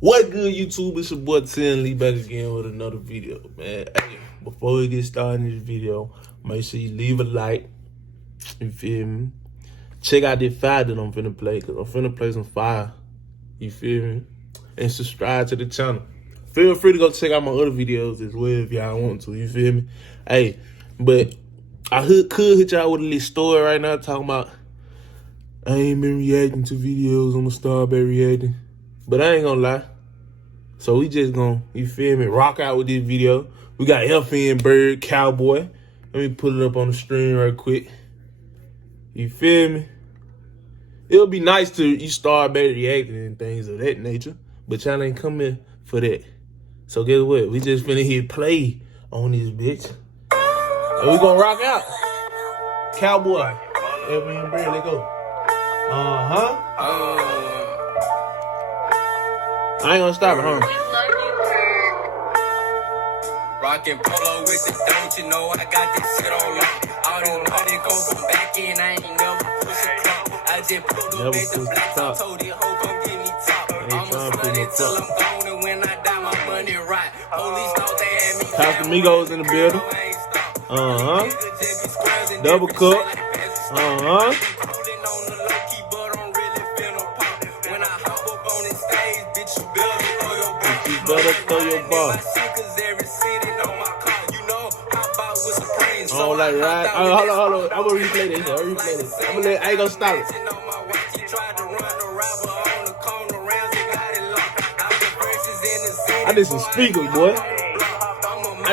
What good, YouTube? It's your boy TimLee back again with another video, man. Hey, before we get started in this video, make sure you leave a like. You feel me? Check out this fire that I'm finna play, because I'm finna play some fire. You feel me? And subscribe to the channel. Feel free to go check out my other videos as well if y'all want to. You feel me? Hey, but I could hit y'all with a little story right now talking about I ain't been reacting to videos. I'm gonna start by reacting. But I ain't gonna lie. So we just gonna, you feel me, rock out with this video. We got FN Bird, Cowboy. Let me put it up on the screen right quick. You feel me? It'll be nice to you start back reacting and things of that nature. But y'all ain't coming for that. So guess what? We just finna hit play on this bitch. And we gonna rock out. Cowboy. FN Bird, let go. I ain't gonna stop it, huh? Rockin' polo with the don't you know I got this shit on lock. All this money go from back in, I ain't never push a clock. I just put up at the blacks, I told it, ho, come get me top. I'ma run it till I'm gone, and when I die, my money right. Police thought they had me. Pastor Migos in the building. Double cup. Better throw your ball. I don't like ride. Hold on. I'm gonna replay this. I ain't gonna stop it. I need some speakers, boy. I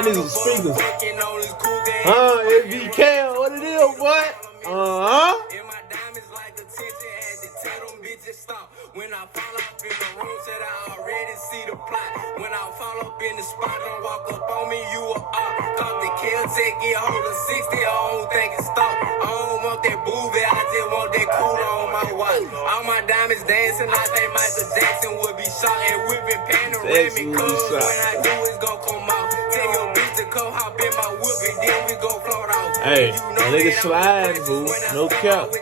need some speakers. SVK, what it is, boy? When I fall up in the room, said I already see the plot. When I fall up in the spot, don't walk up on me, you are up. Caught the kill, take it, hold a 60, I don't think it's stop. I don't want that booby, I just want that cooler on my watch. All my diamonds dancing, I think Michael Jackson would be shot and whipping panoramic cuz when I do, it's gon' come out. Tell your bitch to come hop in my whip and then we gon' float out. Hey, that nigga slide, boo. No cap.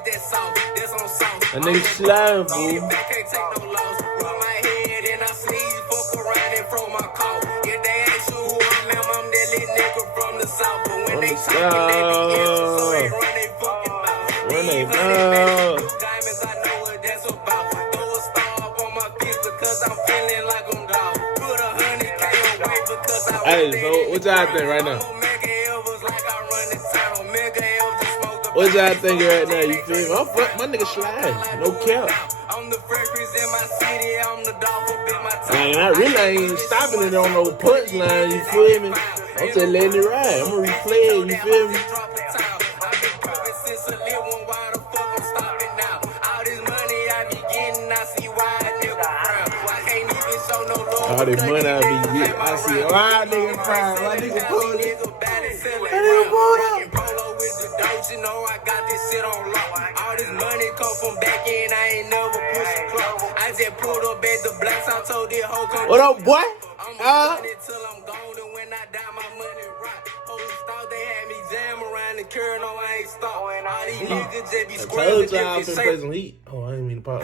That nigga slide, boo. Run they mouth. Hey, so what y'all think right now? What y'all thinking right now? You feel me? My nigga slide. No cap. And I really ain't stopping it on no punchline. You feel me? I'm just letting it ride. I'm gonna replay it, you feel me? All this money I be getting, I see why nigga fine, why nigga pull it. You know I got this shit on lock. All this money come from back in, I ain't never push a clock. I just pulled up at the blacks, I told this hoe come. What up, boy? I'm till I'm gone, and when I die, my money right. Police thought they had me jam around the curve, no, I ain't stop. All these niggas just be squaring. I told y'all I finna play some heat. Oh, I didn't mean to pop. I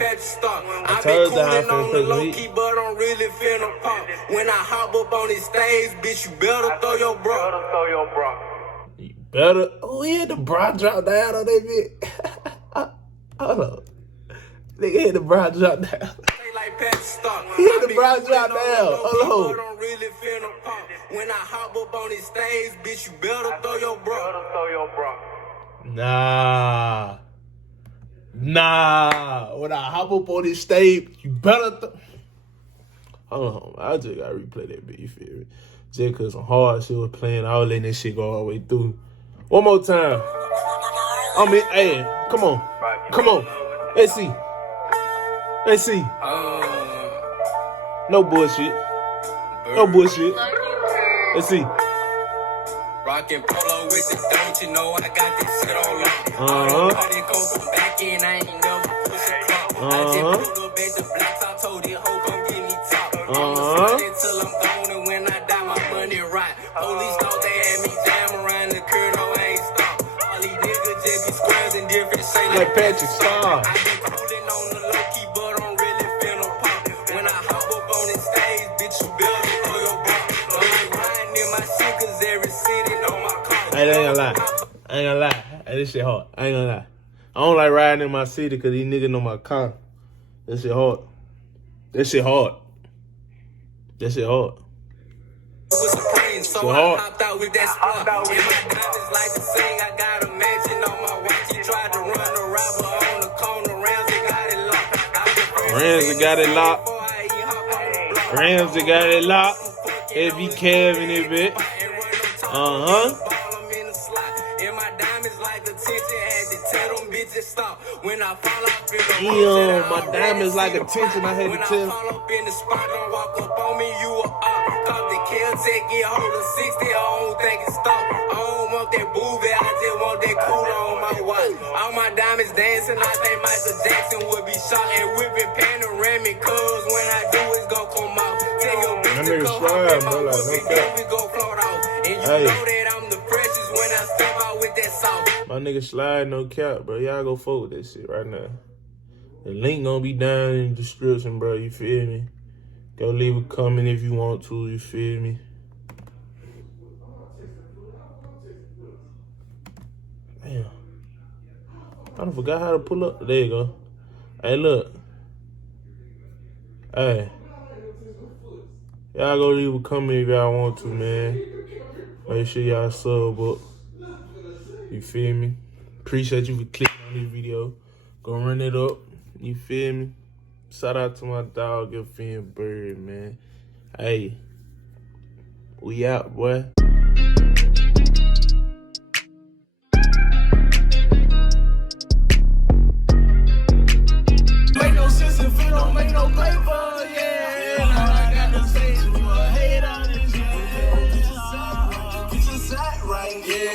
been cooling on the low key, but I'm really finna pop. When I hop up on this stage, bitch, you better throw your bro. You better. Oh, yeah, the bra drop down on that bitch. Hold up. Nigga hit the bra drop down. He hit the bra drop down. Hold on. When I hop up on this stage, bitch, you better throw your bro. Nah. When I hop up on this stage, you better hold on. I just gotta replay that bit, you feel me? Just cause some hard shit was playing, I was letting that shit go all the way through. One more time. I mean, hey, come on. Let's see. No bullshit. Let's see. Rockin' polo with the don't you know I got this shit on lock. I didn't go from back in, I ain't never push a clock. I just pulled up at the blacks, I told it, ho, come get me top. I'ma run it till I'm gone, and when I die, my money right. Police thought they had me jam around the curve, no, I ain't stop. All these niggas just be squares and different shit like Patrick Star. I been cooling on the low key, but I'm really finna pop. When I hop up on this stage, bitch, you build it for your block. I'm riding in my shit, cause every city know my car. Hey, I ain't gonna lie. I ain't gonna lie. Hey, this shit hard. I ain't gonna lie. I don't like riding in my city cause these niggas know my car. That shit hard. That shit hard. That shit hard. Supreme, so I hopped out with that spot. And my diamonds like to sing, I got a mansion on my watch. He tried to run a robber on the corner, Ramsey got it locked. Ramsey got it locked. Ramsey got it locked. Heavy Kev in it, bitch. And my diamonds like attention, had to tell them bitches stop. When I fall off in the Yo, my diamonds like attention, I had to when tell. I fall up in the spot, don't walk up on me, you a op. Caught the kill, take it, hold of 60, I don't think it stop. I don't want that booby, I just want that cooler on my watch. All my diamonds dancing, I think Michael Jackson would be shot. And whipping panoramic, cause when I do, it's gon' come out. Tell your bitch to come hop in my whoopie, then we gon' float out. And you know that I'm the freshest when I step out with that salt. My nigga Slide, no cap, bro. Y'all go forward with that shit right now. The link gonna be down in the description, bro. You feel me? Go leave a comment if you want to. You feel me? Damn. I done forgot how to pull up. There you go. Hey, look. Hey. Y'all go leave a comment if y'all want to, man. Make sure y'all sub up. You feel me? Appreciate you for clicking on this video. Go run it up. You feel me? Shout out to my dog, your fin bird, man. Hey, we out, boy. Make no sense if it don't make no paper, yeah. All I got to say is, hate on this, yeah. It's a side right, yeah.